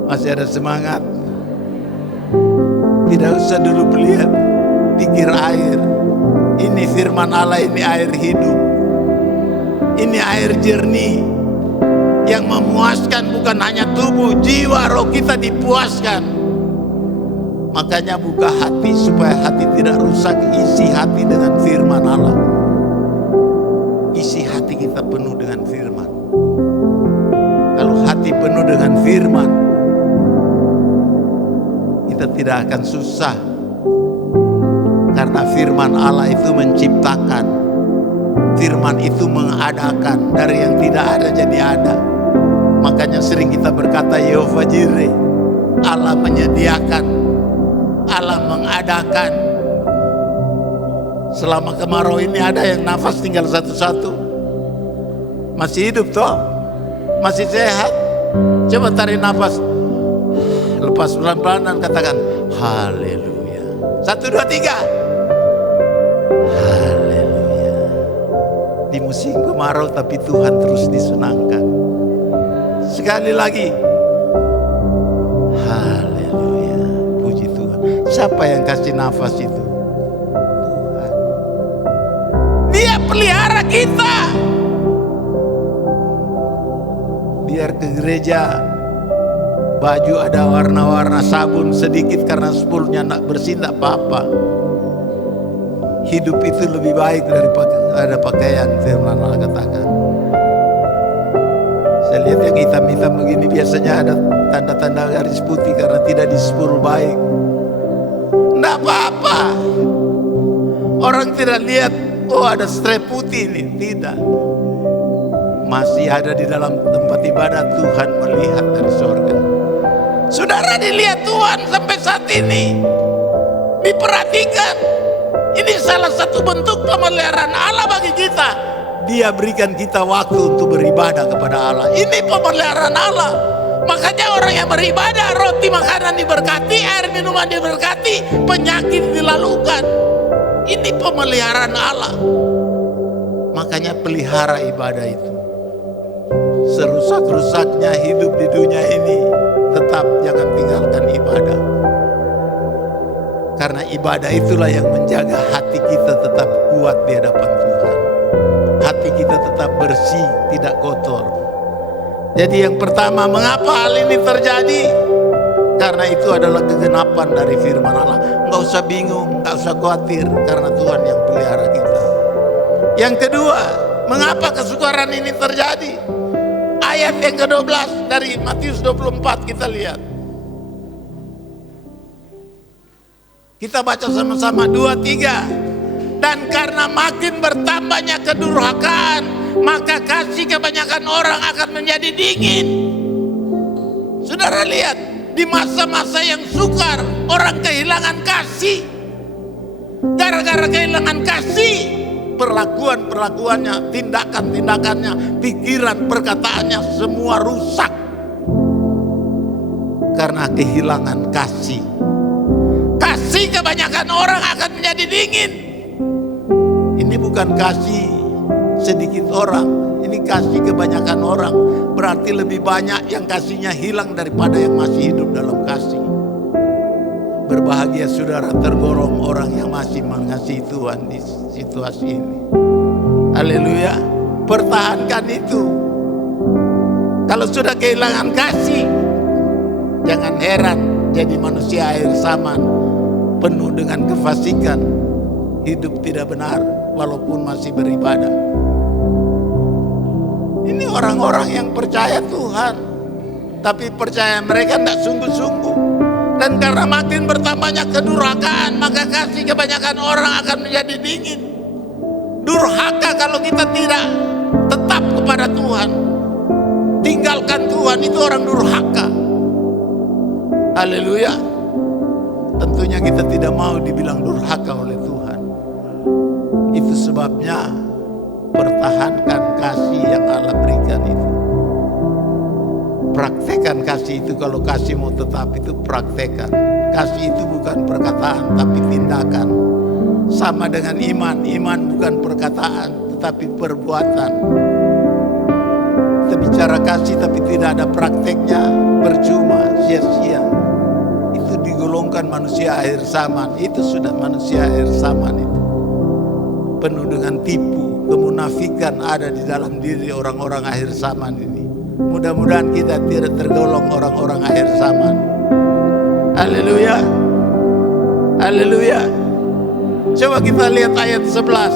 Masih ada semangat. Tidak usah dulu pikir air. Ini firman Allah, ini air hidup. Ini air jernih yang memuaskan bukan hanya tubuh, jiwa, roh kita dipuaskan. Makanya buka hati supaya hati tidak rusak. Isi hati dengan firman Allah. Isi hati kita penuh dengan firman. Kalau hati penuh dengan firman, kita tidak akan susah. Karena firman Allah itu menciptakan. Firman itu mengadakan. Dari yang tidak ada jadi ada. Makanya sering kita berkata Yehova Jireh. Allah menyediakan. Allah mengadakan. Selama kemarau ini ada yang nafas tinggal satu-satu. Masih hidup toh? Masih sehat? Coba tarik nafas. Lepas pelan-pelan dan katakan haleluya. 1, 2, 3. Haleluya. Di musim kemarau tapi Tuhan terus disenangkan. Sekali lagi. Haleluya. Puji Tuhan. Siapa yang kasih nafas itu? Dia pelihara kita. Biar ke gereja baju ada warna-warna, sabun sedikit karena sepuluhnya nak bersih, tak apa-apa. Hidup itu lebih baik daripada pakaian, firman Allah katakan. Saya lihat yang hitam-hitam begini biasanya ada tanda-tanda garis putih karena tidak disepul baik. Tidak apa-apa. Orang tidak lihat, oh ada strap putih ini. Tidak. Masih ada di dalam tempat ibadah, Tuhan melihat dari surga. Saudara, dilihat Tuhan sampai saat ini. Diperhatikan. Ini salah satu bentuk pemeliharaan Allah bagi kita. Dia berikan kita waktu untuk beribadah kepada Allah. Ini pemeliharaan Allah. Makanya orang yang beribadah, roti makanan diberkati, air minuman diberkati, penyakit dilalukan. Ini pemeliharaan Allah. Makanya pelihara ibadah itu. Serusak-rusaknya hidup di dunia ini, tetap jangan tinggalkan ibadah. Karena ibadah itulah yang menjaga hati kita tetap kuat di hadapan Tuhan. Hati kita tetap bersih, tidak kotor. Jadi yang pertama, mengapa hal ini terjadi? Karena itu adalah kegenapan dari firman Allah. Enggak usah bingung, enggak usah khawatir, karena Tuhan yang pelihara kita. Yang kedua, mengapa kesukaran ini terjadi? Ayat yang ke-12 dari Matius 24 kita lihat. Kita baca sama-sama 2-3. Dan karena makin bertambahnya kedurhakaan, maka kasih kebanyakan orang akan menjadi dingin. Saudara lihat, di masa-masa yang sukar, orang kehilangan kasih. Gara-gara kehilangan kasih, perlakuan-perlakuannya, tindakan-tindakannya, pikiran, perkataannya semua rusak. Karena kehilangan kasih. Kasih kebanyakan orang akan menjadi dingin. Ini bukan kasih sedikit orang, ini kasih kebanyakan orang. Berarti lebih banyak yang kasihnya hilang daripada yang masih hidup dalam kasih. Berbahagia saudara, tergolong orang yang masih mengasihi Tuhan di situasi ini. Haleluya. Pertahankan itu. Kalau sudah kehilangan kasih, jangan heran jadi manusia akhir zaman, penuh dengan kefasikan, hidup tidak benar walaupun masih beribadah. Ini orang-orang yang percaya Tuhan, tapi percaya mereka tidak sungguh-sungguh. Dan karena makin bertambahnya kedurhakaan, maka kasih kebanyakan orang akan menjadi dingin. Durhaka kalau kita tidak tetap kepada Tuhan, tinggalkan Tuhan, itu orang durhaka. Haleluya. Tentunya kita tidak mau dibilang durhaka oleh Tuhan. Itu sebabnya pertahankan kasih yang Allah berikan itu. Praktekkan kasih itu. Kalau kasih mau tetap, itu praktekkan. Kasih itu bukan perkataan tapi tindakan. Sama dengan iman. Iman bukan perkataan tetapi perbuatan. Kita bicara kasih tapi tidak ada prakteknya, percuma, sia-sia. Itu digolongkan manusia akhir zaman. Itu sudah manusia akhir zaman itu. Penuh dengan tipu, kemunafikan ada di dalam diri orang-orang akhir zaman ini. Mudah-mudahan kita tidak tergolong orang-orang akhir zaman. Haleluya. Haleluya. Coba kita lihat ayat 11.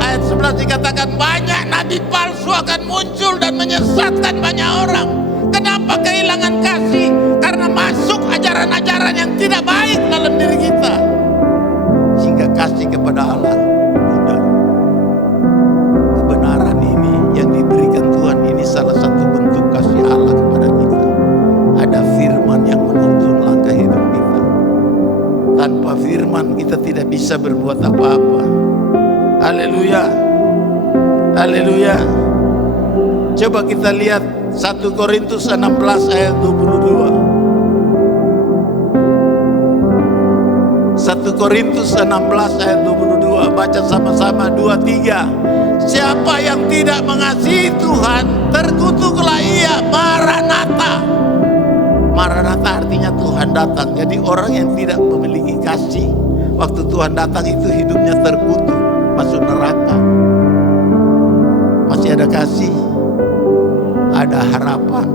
Ayat 11 dikatakan banyak nabi palsu akan muncul dan menyesatkan banyak orang. Kenapa kehilangan kasih? Karena masuk ajaran-ajaran yang tidak baik dalam diri kita. Sehingga kasih kepada Allah pudar. Kebenaran ini yang diberikan Tuhan ini salah satu bentuk kasih Allah kepada kita. Ada firman yang menuntun langkah hidup kita. Tanpa firman kita tidak bisa berbuat apa-apa. Haleluya. Haleluya. Coba kita lihat 1 Korintus 16 ayat 22. 1 Korintus 16 ayat 22. Baca sama-sama 2-3. Siapa yang tidak mengasihi Tuhan, terkutuklah ia. Maranatha. Maranatha artinya Tuhan datang. Jadi orang yang tidak memiliki kasih, Waktu Tuhan datang itu hidupnya terkutuk, masuk neraka. Masih ada kasih, ada harapan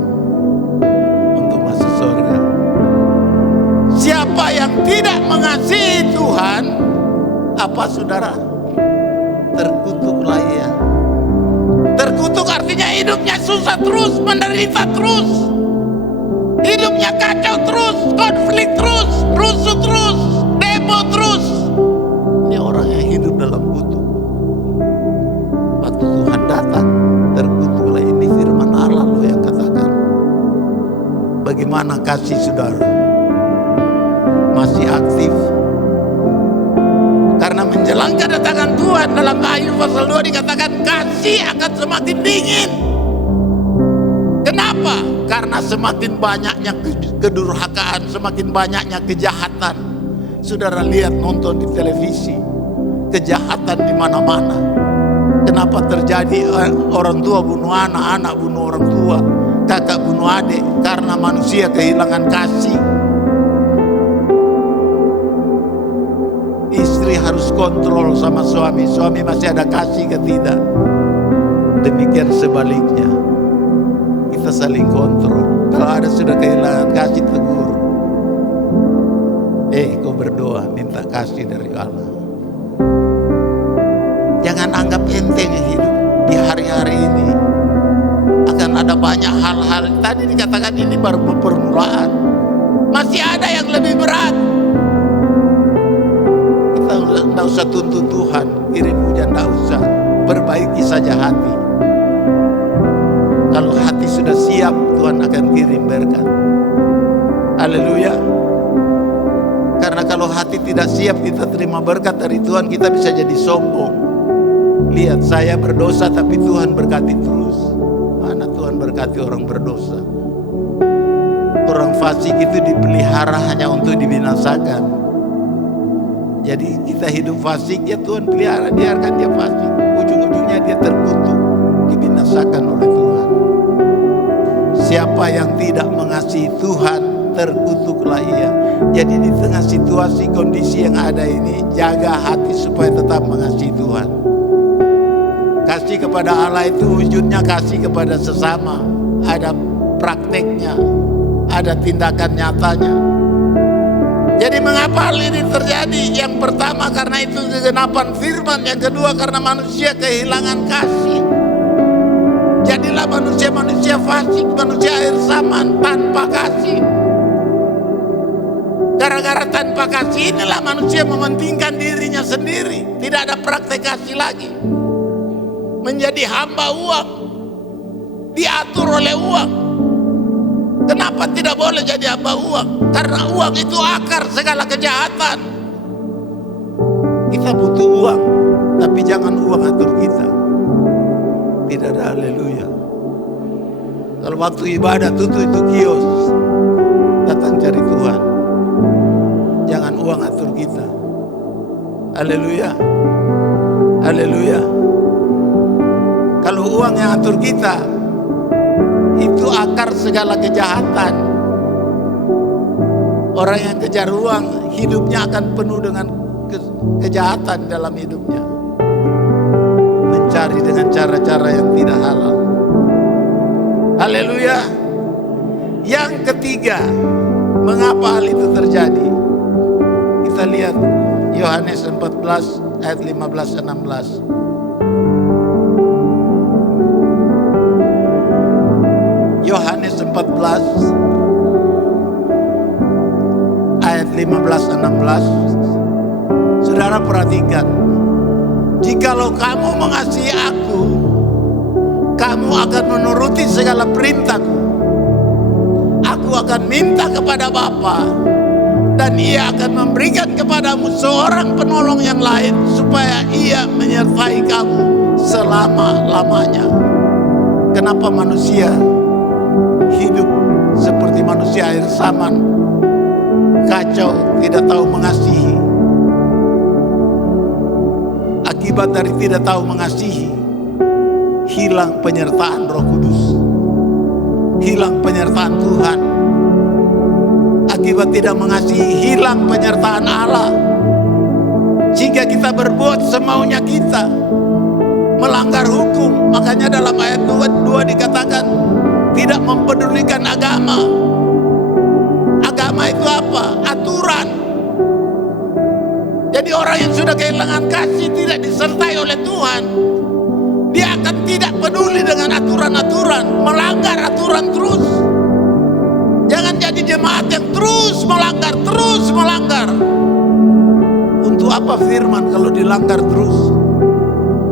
untuk masuk surga. Siapa yang tidak mengasihi Tuhan, apa saudara? Terkutuklah ia. Terkutuk artinya hidupnya susah terus, menderita terus, hidupnya kacau terus, konflik terus, rusuh terus, demo terus. Ini orang yang hidup dalam kutuk. Waktu Tuhan datang, terkutuklah. Ini firman Allah loh yang katakan. Bagaimana kasih saudara? Masih aktif? Karena menjelang kedatangan Tuhan, dalam Ayub pasal 2 dikatakan kasih akan semakin dingin. Kenapa? Karena semakin banyaknya kedurhakaan, semakin banyaknya kejahatan. Saudara lihat, nonton di televisi, kejahatan di mana-mana. Kenapa terjadi orang tua bunuh anak, anak bunuh orang tua, kakak bunuh adik? Karena manusia kehilangan kasih. Istri harus kontrol sama suami, suami masih ada kasih ke tidak. Demikian sebaliknya, kita saling kontrol. Kalau ada sudah kehilangan kasih, tegur. Kau berdoa minta kasih dari Allah. Jangan anggap enteng hidup di hari-hari ini. Akan ada banyak hal-hal. Tadi dikatakan ini baru permulaan, masih ada yang lebih berat. Tidak usah tuntut Tuhan, kirim hujan, tidak usah. Perbaiki saja hati. Kalau hati sudah siap, Tuhan akan kirim berkat. Haleluya. Karena kalau hati tidak siap, kita terima berkat dari Tuhan, kita bisa jadi sombong. Lihat, saya berdosa tapi Tuhan berkati terus. Mana Tuhan berkati orang berdosa? Orang fasik itu dipelihara hanya untuk dibinasakan. Jadi kita hidup fasik, ya Tuhan pelihara, biarkan dia fasik. Ujung-ujungnya dia terkutuk, dibinasakan oleh Tuhan. Siapa yang tidak mengasihi Tuhan, terkutuklah ia. Jadi di tengah situasi kondisi yang ada ini, jaga hati supaya tetap mengasihi Tuhan. Kasih kepada Allah itu wujudnya kasih kepada sesama. Ada prakteknya, ada tindakan nyatanya. Jadi mengapa hal ini terjadi? Yang pertama karena itu kegenapan firman. Yang kedua karena manusia kehilangan kasih. Jadilah manusia-manusia fasik, manusia akhir zaman tanpa kasih. Gara-gara tanpa kasih inilah manusia mementingkan dirinya sendiri. Tidak ada praktek kasih lagi. Menjadi hamba uang, diatur oleh uang. Kenapa tidak boleh jadi hamba uang? Karena uang itu akar segala kejahatan. Kita butuh uang, tapi jangan uang atur kita. Tidak ada haleluya. Kalau waktu ibadah tutup itu kios, datang cari Tuhan. Jangan uang atur kita. Haleluya. Haleluya. Kalau uang yang atur kita, itu akar segala kejahatan. Orang yang kejar uang, hidupnya akan penuh dengan kejahatan dalam hidupnya. Mencari dengan cara-cara yang tidak halal. Haleluya. Yang ketiga, mengapa hal itu terjadi? Kita lihat Yohanes 14 ayat 15-16. Yohanes 14 ayat 15-16. Saudara perhatikan, jikalau kamu mengasihi aku, kamu akan menuruti segala perintahku. Aku akan minta kepada Bapa, dan ia akan memberikan kepadamu seorang penolong yang lain, supaya ia menyertai kamu selama-lamanya. Kenapa manusia hidup seperti manusia akhir zaman? Kacau, tidak tahu mengasihi. Akibat dari tidak tahu mengasihi, hilang penyertaan Roh Kudus, hilang penyertaan Tuhan. Akibat tidak mengasihi, hilang penyertaan Allah. kita berbuat semaunya kita, melanggar hukum. Makanya dalam ayat 2 dikatakan tidak mempedulikan agama. Agama itu apa? Aturan. Jadi orang yang sudah kehilangan kasih, tidak disertai oleh Tuhan, dia akan tidak peduli dengan aturan-aturan, melanggar aturan terus. Jangan jadi jemaat yang terus melanggar, terus melanggar. Untuk apa firman kalau dilanggar terus?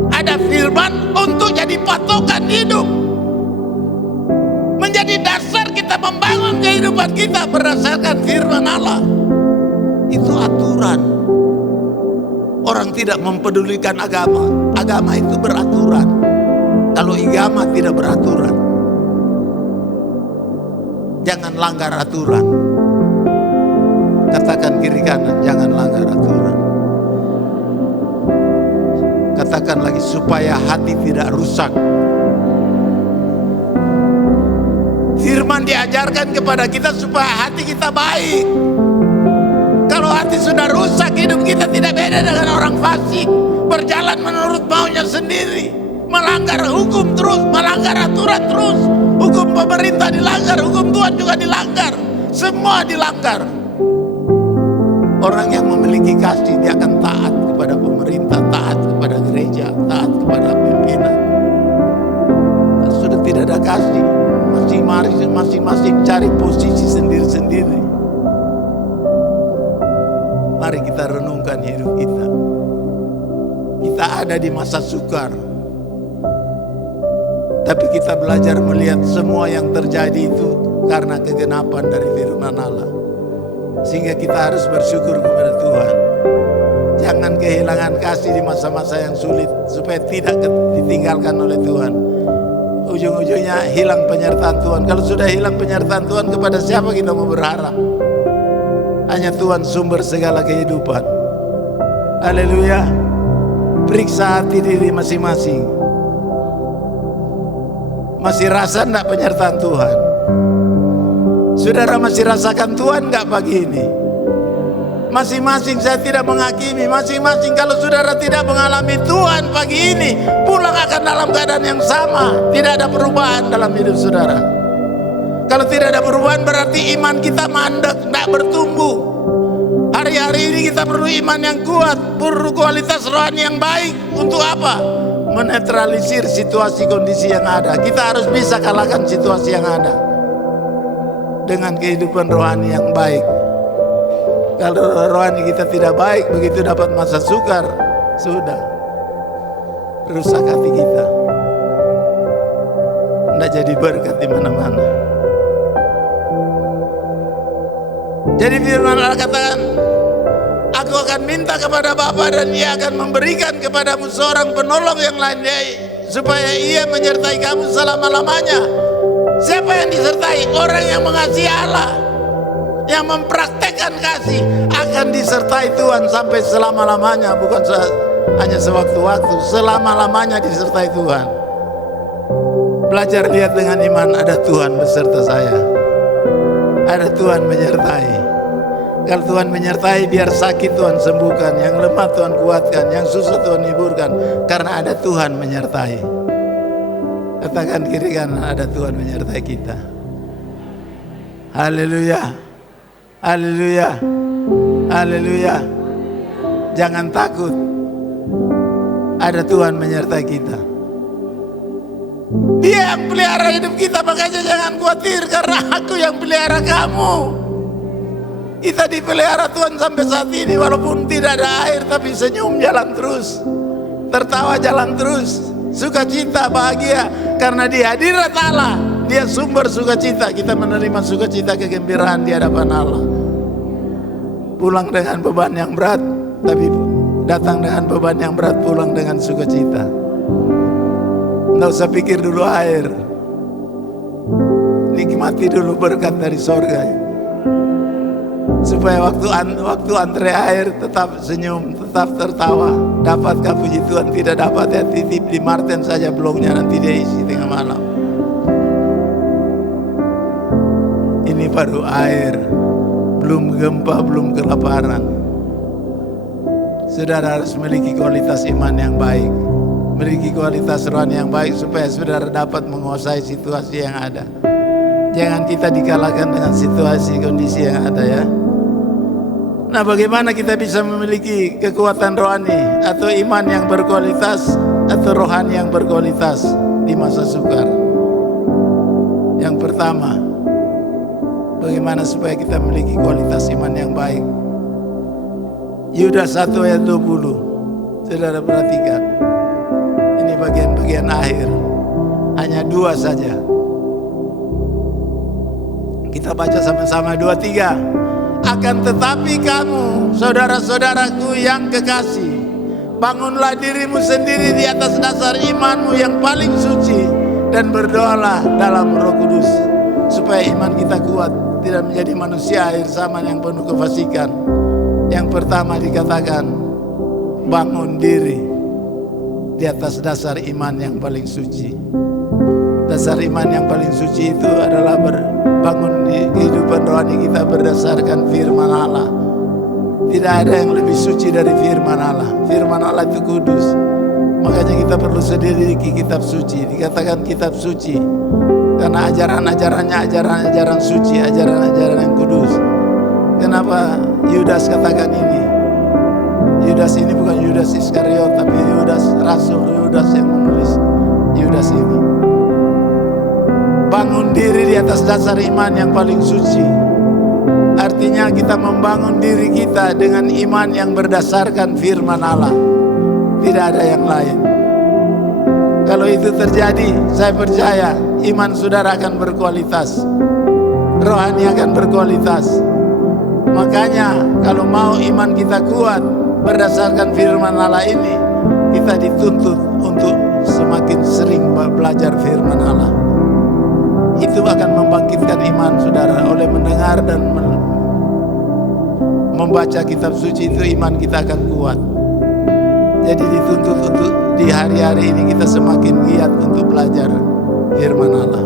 Ada firman untuk jadi patokan hidup, menjadi dasar kita membangun kehidupan kita berdasarkan firman Allah. Itu aturan. Orang tidak mempedulikan agama. Agama itu beraturan. Kalau agama tidak beraturan, jangan langgar aturan. Katakan kiri kanan, jangan langgar aturan. Katakan lagi, supaya hati tidak rusak. Firman diajarkan kepada kita supaya hati kita baik. Kalau hati sudah rusak, hidup kita tidak beda dengan orang fasik, berjalan menurut maunya sendiri, melanggar hukum terus, melanggar aturan terus. Hukum pemerintah dilanggar, hukum Tuhan juga dilanggar, semua dilanggar. Orang yang memiliki kasih, dia akan taat kepada pemerintah, taat kepada gereja, taat kepada pimpinan. Kalau sudah tidak ada kasih, masing-masing cari posisi sendiri-sendiri. Mari kita renungkan hidup kita. Kita ada di masa sukar, tapi kita belajar melihat semua yang terjadi itu karena kegenapan dari firman Allah. Sehingga kita harus bersyukur kepada Tuhan. Jangan kehilangan kasih di masa-masa yang sulit, supaya tidak ditinggalkan oleh Tuhan. Ujung-ujungnya hilang penyertaan Tuhan. Kalau sudah hilang penyertaan Tuhan, kepada siapa kita mau berharap? Hanya Tuhan sumber segala kehidupan. Haleluya. Periksa hati diri masing-masing. Masih rasa enggak penyertaan Tuhan? Saudara masih rasakan Tuhan enggak pagi ini? Masing-masing, saya tidak menghakimi. Masing-masing, kalau saudara tidak mengalami Tuhan pagi ini, pulang akan dalam keadaan yang sama. Tidak ada perubahan dalam hidup saudara. Kalau tidak ada perubahan, berarti iman kita mandek, tidak bertumbuh. Hari-hari ini kita perlu iman yang kuat, perlu kualitas rohani yang baik. Untuk apa? Menetralisir situasi kondisi yang ada. Kita harus bisa kalahkan situasi yang ada dengan kehidupan rohani yang baik. Kalau rohani kita tidak baik, begitu dapat masa sukar, sudah rusak hati kita. Tidak jadi berkat di mana-mana. Jadi firman Allah katakan, aku akan minta kepada Bapa dan Ia akan memberikan kepadamu seorang penolong yang lain, supaya Ia menyertai kamu selama-lamanya. Siapa yang disertai? Orang yang mengasihi Allah, yang mempraktekkan kasih, akan disertai Tuhan sampai selama-lamanya. Bukan hanya sewaktu-waktu, selama-lamanya disertai Tuhan. Belajar lihat dengan iman, ada Tuhan beserta saya, ada Tuhan menyertai. Kalau Tuhan menyertai, biar sakit Tuhan sembuhkan, yang lemah Tuhan kuatkan, yang susah Tuhan hiburkan, karena ada Tuhan menyertai. Katakan kiri kanan, ada Tuhan menyertai kita. Haleluya, haleluya, haleluya. Jangan takut, ada Tuhan menyertai kita. Dia yang pelihara hidup kita, makanya jangan khawatir, karena aku yang pelihara kamu. Kita dipelihara Tuhan sampai saat ini, walaupun tidak ada air, tapi senyum jalan terus, tertawa jalan terus, sukacita, bahagia, karena di hadirat Allah, Dia sumber sukacita. Kita menerima sukacita, kegembiraan di hadapan Allah. Pulang dengan beban yang berat, tapi datang dengan beban yang berat, pulang dengan sukacita. Nggak usah pikir dulu air, nikmati dulu berkat dari sorga, supaya waktu antre air tetap senyum, tetap tertawa. Dapatkah puji Tuhan? Tidak dapat ya, titip di Martin saja blognya, nanti dia isi tengah malam. Ini baru air, belum gempa, belum kelaparan. Saudara harus memiliki kualitas iman yang baik, memiliki kualitas rohani yang baik supaya saudara dapat menguasai situasi yang ada. Jangan kita dikalahkan dengan situasi kondisi yang ada ya. Nah, bagaimana kita bisa memiliki kekuatan rohani atau iman yang berkualitas atau rohani yang berkualitas di masa sukar? Yang pertama, bagaimana supaya kita memiliki kualitas iman yang baik? Yudas 1 ayat 20. Saudara perhatikan. Ini bagian-bagian akhir. Hanya 2 saja. Kita baca sama-sama 2-3. Akan tetapi kamu, saudara-saudaraku yang kekasih, bangunlah dirimu sendiri di atas dasar imanmu yang paling suci, dan berdoalah dalam Roh Kudus, supaya iman kita kuat, tidak menjadi manusia akhir zaman yang penuh kefasikan. Yang pertama dikatakan, bangun diri di atas dasar iman yang paling suci. Dasar iman yang paling suci itu adalah bangun di kehidupan rohani kita berdasarkan firman Allah. Tidak ada yang lebih suci dari firman Allah. Firman Allah itu kudus. Makanya kita perlu selidiki kitab suci. Dikatakan kitab suci karena ajaran-ajarannya ajaran-ajaran suci, ajaran-ajaran yang kudus. Kenapa Yudas katakan ini? Yudas ini bukan Yudas Iskariot, tapi Yudas Rasul, Yudas yang menulis Yudas ini. Bangun diri di atas dasar iman yang paling suci. Artinya kita membangun diri kita dengan iman yang berdasarkan firman Allah. Tidak ada yang lain. Kalau itu terjadi, saya percaya iman saudara akan berkualitas, rohani akan berkualitas. Makanya kalau mau iman kita kuat berdasarkan firman Allah ini, kita dituntut untuk semakin sering belajar firman Allah. Itu akan membangkitkan iman saudara. Oleh mendengar dan membaca kitab suci itu iman kita akan kuat. Jadi dituntut untuk di hari-hari ini kita semakin giat untuk belajar firman Allah.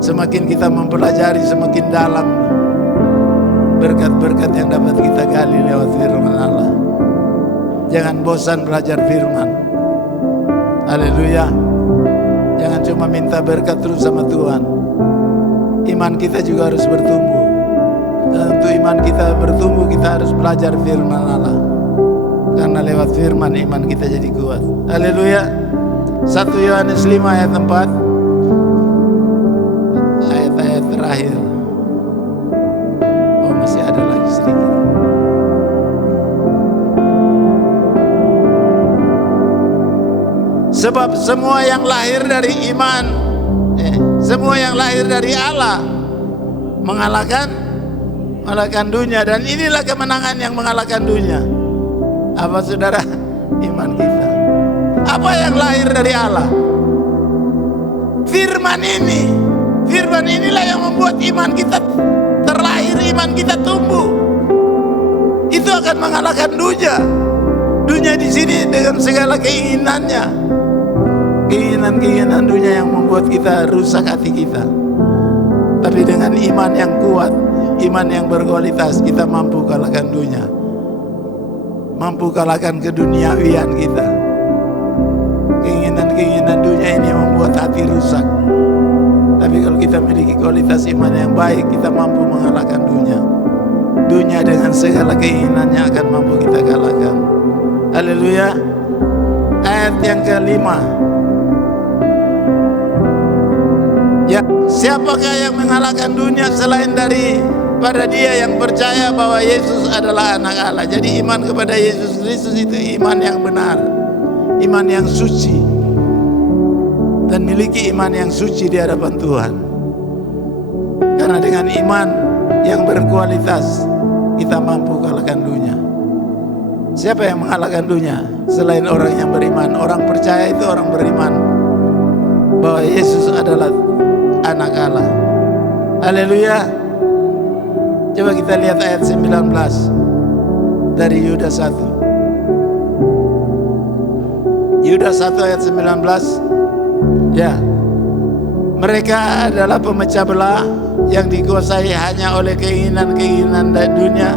Semakin kita mempelajari, semakin dalam berkat-berkat yang dapat kita gali lewat firman Allah. Jangan bosan belajar firman. Haleluya. Jangan cuma minta berkat terus sama Tuhan. Iman kita juga harus bertumbuh. Dan untuk iman kita bertumbuh, kita harus belajar firman Allah. Karena lewat firman iman kita jadi kuat. Haleluya. 1 Yohanes 5 ayat 4. Ayat-ayat terakhir. Oh, masih ada lagi sedikit. Sebab semua yang lahir dari iman, semua yang lahir dari Allah mengalahkan dunia. Dan inilah kemenangan yang mengalahkan dunia. Apa saudara? Iman kita. Apa yang lahir dari Allah? Firman ini. Firman inilah yang membuat iman kita terlahir, iman kita tumbuh. Itu akan mengalahkan dunia. Dunia di sini dengan segala keinginannya. Keinginan-keinginan dunia yang membuat kita rusak hati kita. Tapi dengan iman yang kuat, iman yang berkualitas, kita mampu kalahkan dunia. Mampu kalahkan keduniawian kita. Keinginan-keinginan dunia ini membuat hati rusak. Tapi kalau kita memiliki kualitas iman yang baik, kita mampu mengalahkan dunia. Dunia dengan segala keinginannya akan mampu kita kalahkan. Haleluya. Ayat yang kelima. Ya, siapakah yang mengalahkan dunia selain daripada dia yang percaya bahwa Yesus adalah anak Allah. Jadi iman kepada Yesus Kristus itu iman yang benar, iman yang suci, dan miliki iman yang suci di hadapan Tuhan. Karena dengan iman yang berkualitas kita mampu kalahkan dunia. Siapa yang mengalahkan dunia selain orang yang beriman? Orang percaya itu orang beriman bahwa Yesus adalah anak Allah. Haleluya. Coba kita lihat ayat 19 dari Yudas 1. Yudas 1 ayat 19. Ya. Mereka adalah pemecah belah yang dikuasai hanya oleh keinginan-keinginan dunia,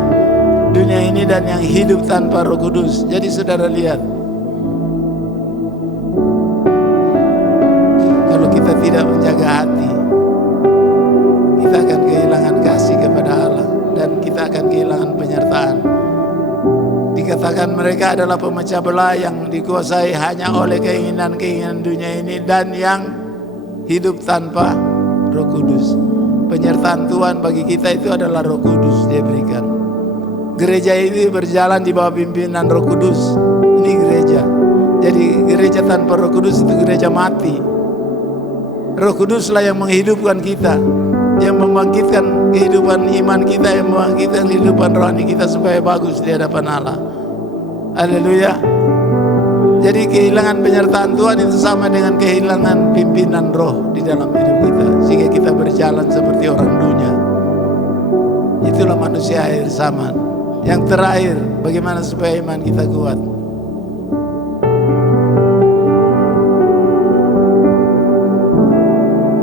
dunia ini dan yang hidup tanpa Roh Kudus. Jadi saudara lihat, kalau kita tidak menjaga hati, kita akan kehilangan kasih kepada Allah dan kita akan kehilangan penyertaan. Dikatakan mereka adalah pemecah belah yang dikuasai hanya oleh keinginan-keinginan dunia ini dan yang hidup tanpa Roh Kudus. Penyertaan Tuhan bagi kita itu adalah Roh Kudus, Dia berikan. Gereja ini berjalan di bawah pimpinan Roh Kudus. Ini gereja. Jadi gereja tanpa Roh Kudus itu gereja mati. Roh Kuduslah yang menghidupkan kita, yang membangkitkan kehidupan iman kita, yang membangkitkan kehidupan rohani kita supaya bagus di hadapan Allah. Haleluya. Jadi kehilangan penyertaan Tuhan itu sama dengan kehilangan pimpinan roh di dalam hidup kita, sehingga kita berjalan seperti orang dunia. Itulah manusia akhir zaman. Yang terakhir, bagaimana supaya iman kita kuat?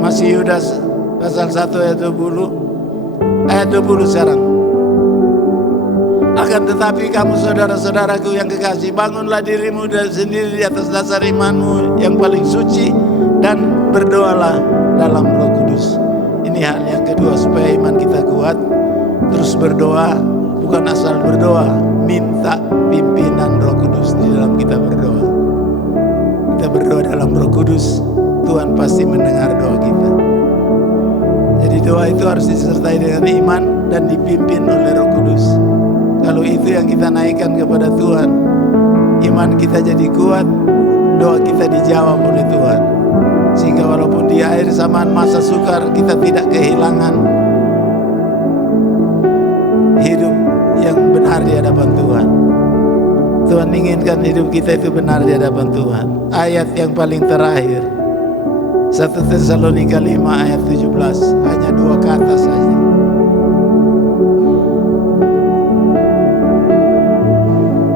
Masih Yudas pasal 1 ayat 20. Ayat 20 sekarang. Akan tetapi kamu saudara-saudaraku yang kekasih, bangunlah dirimu sendiri di atas dasar imanmu yang paling suci dan berdoalah dalam Roh Kudus. Ini hal yang kedua supaya iman kita kuat. Terus berdoa, bukan asal berdoa, minta pimpinan Roh Kudus di dalam kita berdoa. Kita berdoa dalam Roh Kudus, Tuhan pasti mendengar doa kita. Jadi doa itu harus disertai dengan iman dan dipimpin oleh Roh Kudus. Kalau itu yang kita naikkan kepada Tuhan, iman kita jadi kuat, doa kita dijawab oleh Tuhan. Sehingga walaupun di akhir zaman masa sukar, kita tidak kehilangan hidup yang benar di hadapan Tuhan. Tuhan inginkan hidup kita itu benar di hadapan Tuhan. Ayat yang paling terakhir, 1 Tesalonika 5 ayat 17, hanya 2 kata saja.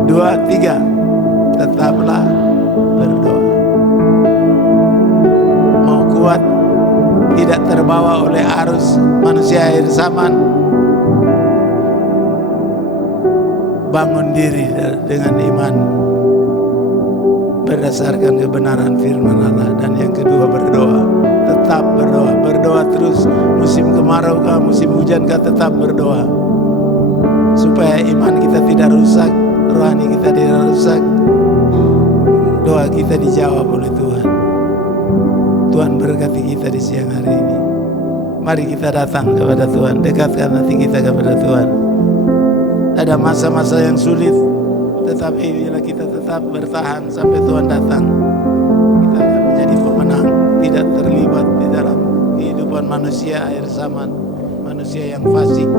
2, 3, tetaplah berdoa. Mau kuat, tidak terbawa oleh arus manusia akhir zaman, bangun diri dengan iman berdasarkan kebenaran firman Allah. Dan yang kedua berdoa, tetap berdoa. Berdoa terus, musim kemarau kah, musim hujan kah, tetap berdoa. Supaya iman kita tidak rusak, rohani kita tidak rusak, doa kita dijawab oleh Tuhan. Tuhan berkati kita di siang hari ini. Mari kita datang kepada Tuhan, dekatkan hati kita kepada Tuhan. Ada masa-masa yang sulit, tetapi bila kita tetap bertahan sampai Tuhan datang, kita akan menjadi pemenang, tidak terlibat di dalam kehidupan manusia akhir zaman, manusia yang fasik,